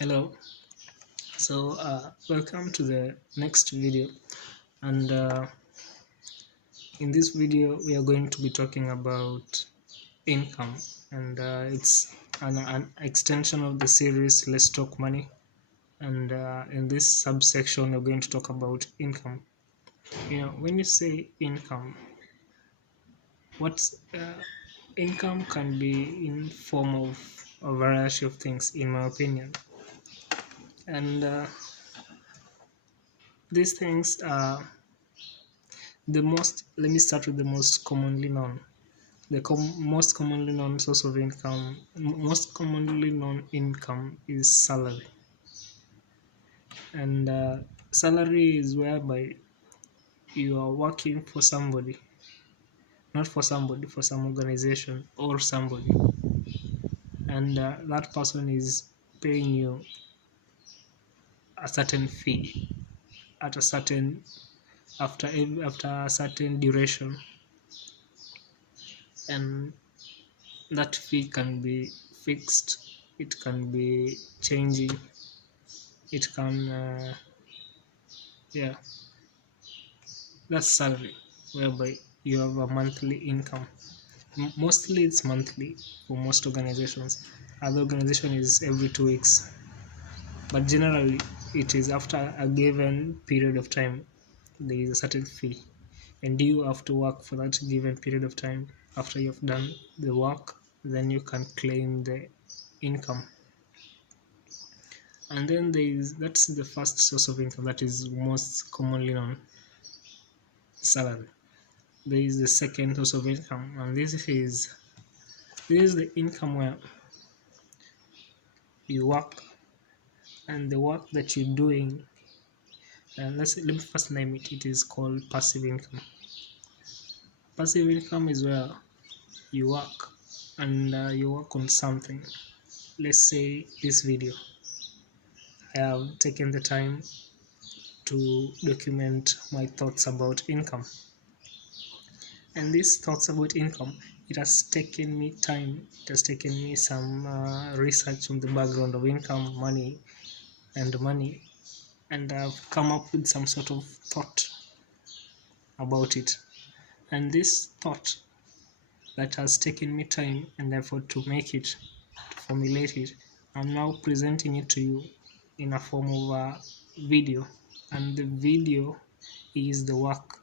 Hello. Welcome to the next video. And in this video, we are going to be talking about income, and it's an extension of the series Let's Talk Money. And in this subsection, we're going to talk about income. When you say income, what's income can be in form of a variety of things, in my opinion. And these things are let me start with the most commonly known. Most commonly known source of income, most commonly known income is salary. And salary is whereby you are working for somebody, not for somebody, for some organization or somebody, and that person is paying you a certain fee at a certain after a certain duration, and that fee can be fixed, it can be changing, it can yeah, that's salary, whereby you have a monthly income. Mostly it's monthly for most organizations. Other organization is every 2 weeks, but generally it is after a given period of time. There is a certain fee, and you have to work for that given period of time. After you've done the work, then you can claim the income. And then that's the first source of income, that is most commonly known, salary. There is the second source of income, and this is the income where you work, and the work that you're doing, let me first name it. It is called passive income. Passive income is where you work, and you work on something. Let's say this video, I have taken the time to document my thoughts about income, and these thoughts about income, it has taken me time, it has taken me some research on the background of income, money, and I've come up with some sort of thought about it. And this thought that has taken me time and effort to make it, to formulate it, I'm now presenting it to you in a form of a video. And the video is the work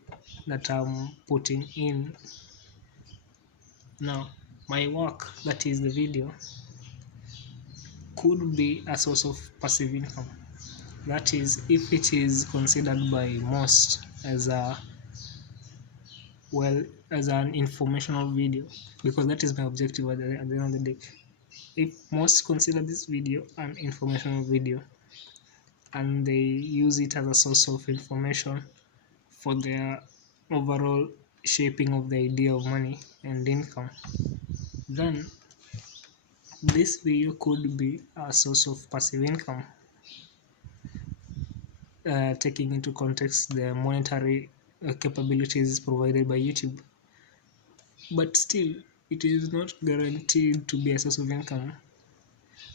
that I'm putting in. Now, my work, that is the video, could be a source of passive income. That is, if it is considered by most as an informational video, because that is my objective at the end of the day. If most consider this video an informational video, and they use it as a source of information for their overall shaping of the idea of money and income, then this video could be a source of passive income, taking into context the monetary capabilities provided by YouTube. But still, it is not guaranteed to be a source of income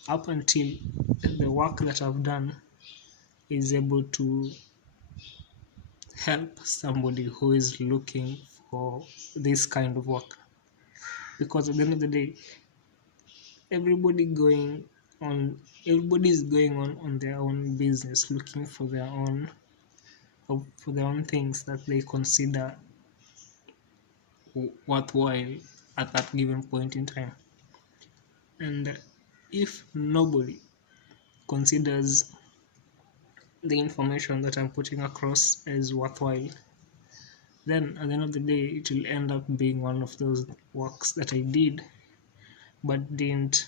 up until the work that I've done is able to help somebody who is looking for this kind of work. Because at the end of the day, everybody is going on their own business, looking for their own things that they consider worthwhile at that given point in time. And if nobody considers the information that I'm putting across as worthwhile, then at the end of the day, it will end up being one of those works that I did but didn't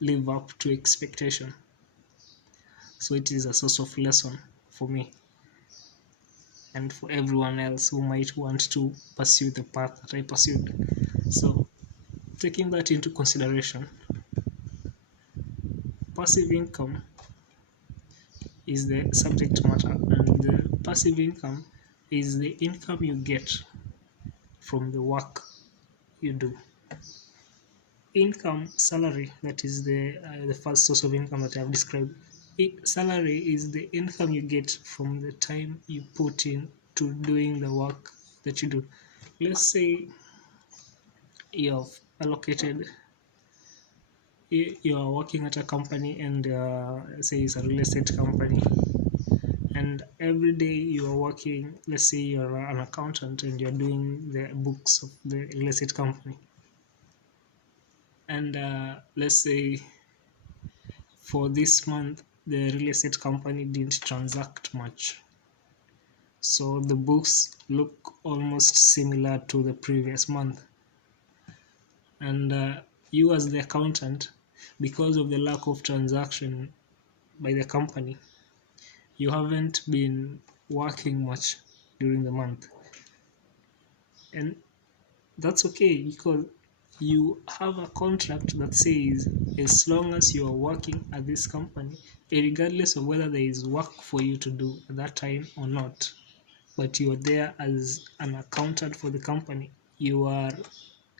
live up to expectation. So it is a source of lesson for me and for everyone else who might want to pursue the path that I pursued. So, taking that into consideration, passive income is the subject matter, and the passive income is the income you get from the work you do. income, salary, that is the first source of income that I have described. Salary is the income you get from the time you put in to doing the work that you do. Let's say you have allocated, you are working at a company, and say it's a real estate company, and every day you are working. Let's say you're an accountant and you're doing the books of the real estate company, and let's say for this month the real estate company didn't transact much, so the books look almost similar to the previous month. And you as the accountant, because of the lack of transaction by the company, you haven't been working much during the month. And that's okay, because you have a contract that says as long as you are working at this company, regardless of whether there is work for you to do at that time or not, but you are there as an accountant for the company, you are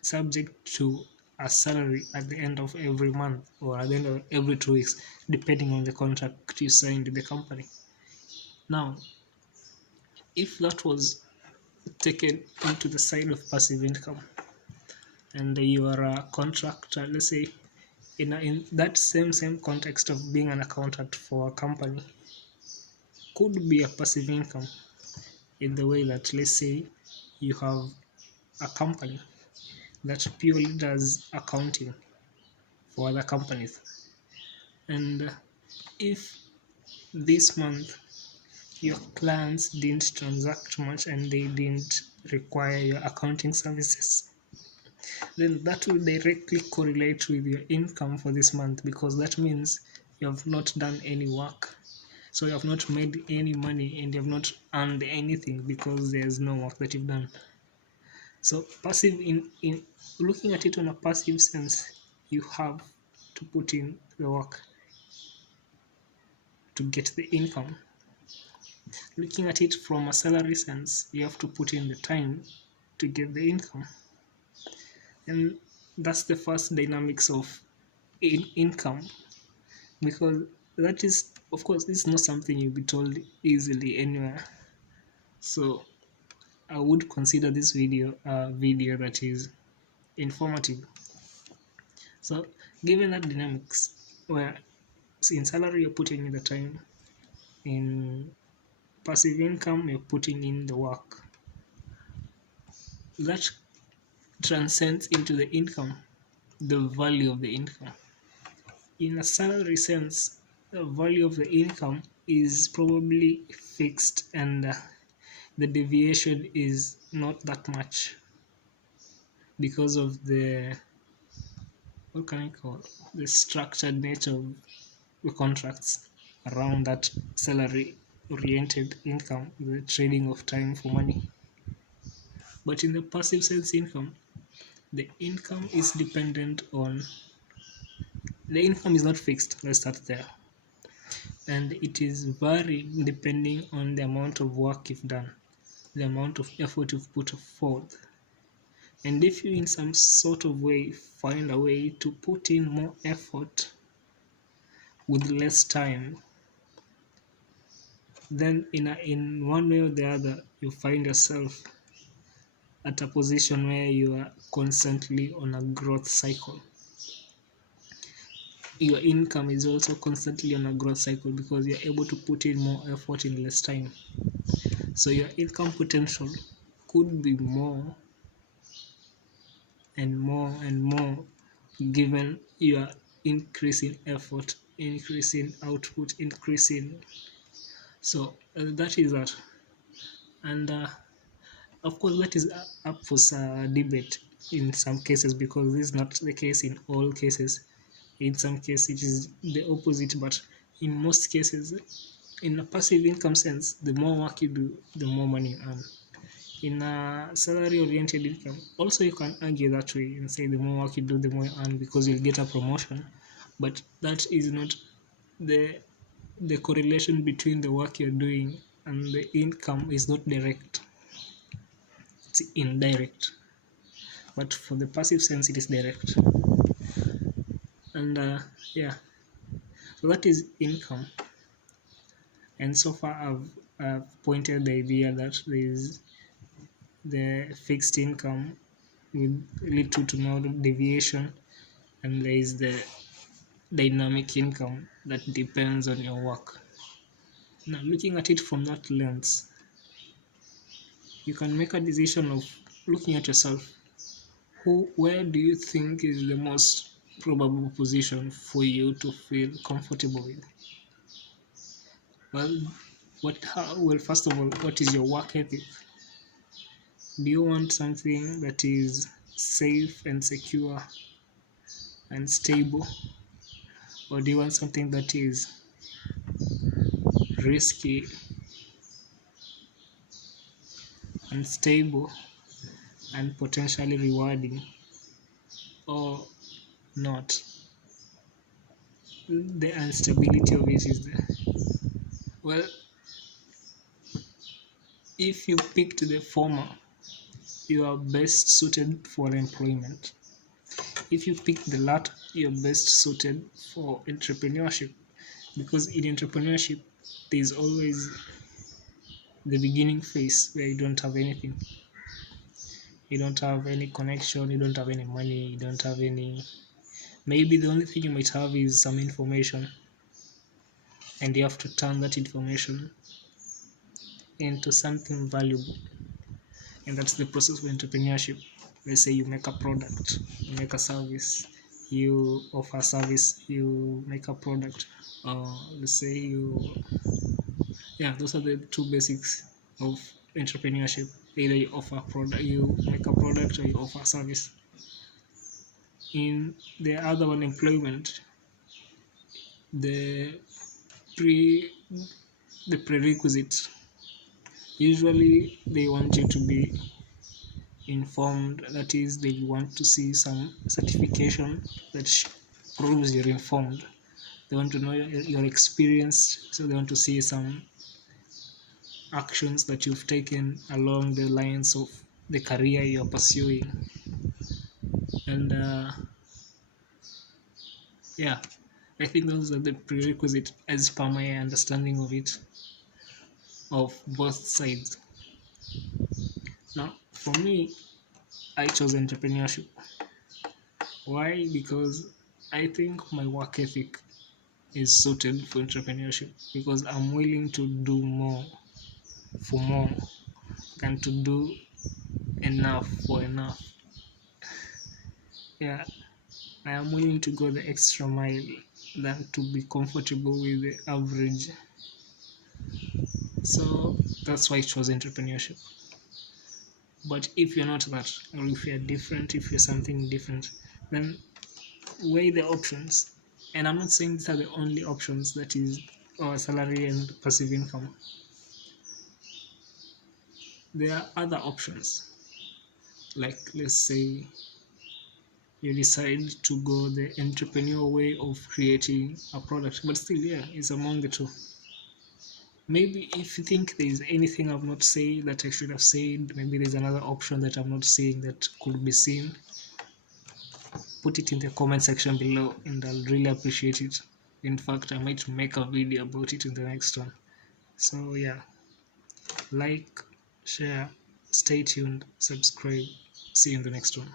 subject to a salary at the end of every month or at the end of every 2 weeks, depending on the contract you signed with the company. Now, if that was taken into the side of passive income, and you are a contractor, let's say in that same context of being an accountant for a company, could be a passive income, in the way that, let's say you have a company that purely does accounting for other companies, and if this month your clients didn't transact much and they didn't require your accounting services, then that will directly correlate with your income for this month, because that means you have not done any work. So you have not made any money and you have not earned anything, because there's no work that you've done. So passive, in looking at it on a passive sense, you have to put in the work to get the income. Looking at it from a salary sense, you have to put in the time to get the income. And that's the first dynamics of income, because that is, of course, this is not something you'll be told easily anywhere. So I would consider this video a video that is informative. So given that dynamics, where in salary you're putting in the time, in passive income you're putting in the work, that transcends into the income, the value of the income. In a salary sense, the value of the income is probably fixed, and the deviation is not that much, because of the, what can I call, the structured nature of the contracts around that salary oriented income, the trading of time for money. But in the passive sense income, the income is dependent on, the income is not fixed, let's start there, and it is varying depending on the amount of work you've done, the amount of effort you've put forth. And if you in some sort of way find a way to put in more effort with less time, then in one way or the other you find yourself at a position where you are constantly on a growth cycle. Your income is also constantly on a growth cycle, because you're able to put in more effort in less time. So your income potential could be more and more and more, given your increasing effort, increasing output, increasing. So that is that. And of course that is up for debate in some cases, because this is not the case in all cases. In some cases it is the opposite, but in most cases, in a passive income sense, the more work you do, the more money you earn. In a salary oriented income, also you can argue that way and say the more work you do, the more you earn, because you'll get a promotion. But that is not the correlation between the work you're doing and the income is not direct, it's indirect. But for the passive sense, it is direct. And yeah, so that is income. And so far I've pointed the idea that there is the fixed income with little to no deviation, and there is the dynamic income that depends on your work. Now, looking at it from that lens, you can make a decision of looking at yourself. Where do you think is the most probable position for you to feel comfortable with? Well, first of all, what is your work ethic? Do you want something that is safe and secure and stable, or do you want something that is risky, unstable, and potentially rewarding, or not? The instability of it is there. Well, if you picked the former, you are best suited for employment. If you pick the latter, you're best suited for entrepreneurship, because in entrepreneurship there's always the beginning phase where you don't have anything. You don't have any connection, you don't have any money, you don't have any, maybe the only thing you might have is some information, and you have to turn that information into something valuable. And that's the process for entrepreneurship. Let's say you make a product, you make a service, you offer a service, you make a product. Let's say those are the two basics of entrepreneurship. Either you offer a product, you make a product, or you offer a service. In the other one, employment, the pre the prerequisite, usually they want you to be informed. That is, they want to see some certification that proves you're informed. They want to know you're experienced, so they want to see some actions that you've taken along the lines of the career you're pursuing. And yeah, I think those are the prerequisites as per my understanding of it, of both sides. Now, for me, I chose entrepreneurship. Why? Because I think my work ethic is suited for entrepreneurship, because I'm willing to do more for more than to do enough for enough. Yeah, I am willing to go the extra mile than to be comfortable with the average. So that's why I chose entrepreneurship. But if you're not that, or if you're different, if you're something different, then weigh the options. And I'm not saying these are the only options, that is, or salary and passive income. There are other options. Like, let's say you decide to go the entrepreneurial way of creating a product, but still, yeah, it's among the two. Maybe if you think there's anything I've not said that I should have said, maybe there's another option that I'm not saying that could be seen, put it in the comment section below, and I'll really appreciate it. In fact, I might make a video about it in the next one. So yeah, like, share, stay tuned, subscribe. See you in the next one.